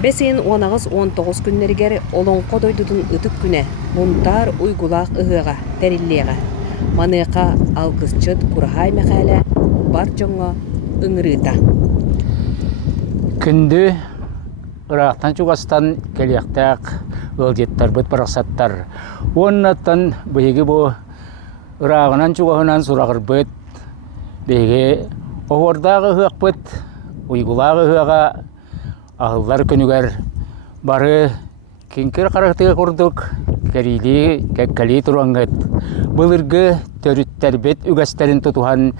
Бесин 19-19 күннергер олонқо дойдудун ытык күне мунтар уйгулақ ыһыға тәриллеға. Манықа алгысчыт курахай мәхәлі бар жоңға ыңырыта. Күнді ырақтан чуғастан келияқтақ ылдеттар бұт барақсаттар. Оннаттан бейгі бұ ырағынан чуғағынан сұрағыр бұт. Бейгі оғырдағы ұғық бұт, уйгулағы ұғыға ағылдар күнігер бары кенкер қарақтығы құрдық, кәрилі кәккәлі тұраңғыт. Бұлырғы төріттер бет үгәстерін тұтуған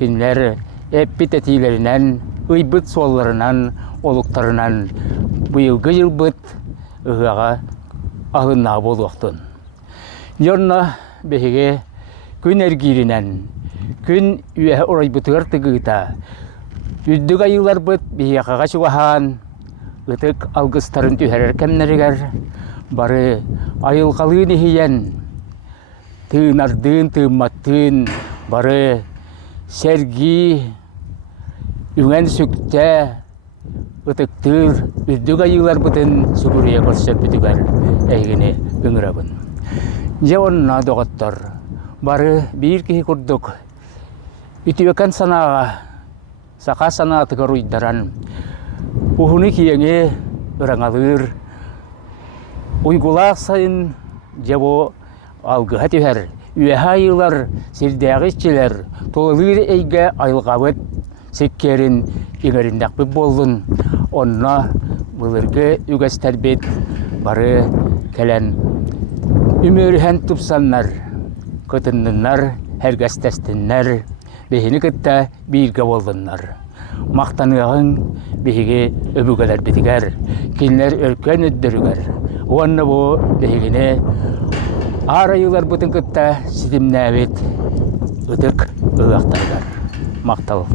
кенлер әппет әтейлерінен, ұйбыт солларынан, олықтарынан бұйылғы жыл бұт ұғыға ағынна болуқтын. Жорна бәйге күн әргерінен, күн үйе орай бұтығыр тұғыта, үддік айылар бұт бәйге қаға шуғахан, ұтық алғыстарын түйәрер кәмнерігер, бары айылғалығын ехейен, тыынардын, тыынматтын, бары сәргі, үңен сүкті, ұтықтыр, үддік айылар бұтын сүгірия көрсет бүтігер әйгіне үңірабын. Жауынна доғыттар, бары бір кейі күрдік, үтіөкен санаға, сақа санатығыр ұйдаран, ұхыны киеңе ұраңалыр, ұйгулақ сайын жабо алғыға түйер, үйәға айылар, сердәғы ішчелер, толылыр әйге айылғабыт, секкерін еңеріндақ бүп болдың, онна бұлырғы үгәстер бет бары кәлән үмөріхән тұпсаннар, көтінніннар, әргәстәстіннар, бейіні күтті бірге болдыңнар. Мақтанығын бейге өбігелер бітігер, кенлер өркен өддірігер. Онны бұл бейгіне ар айылар бұтын күтті сидімнәвет үтік ұлақтарғар. Мақтал.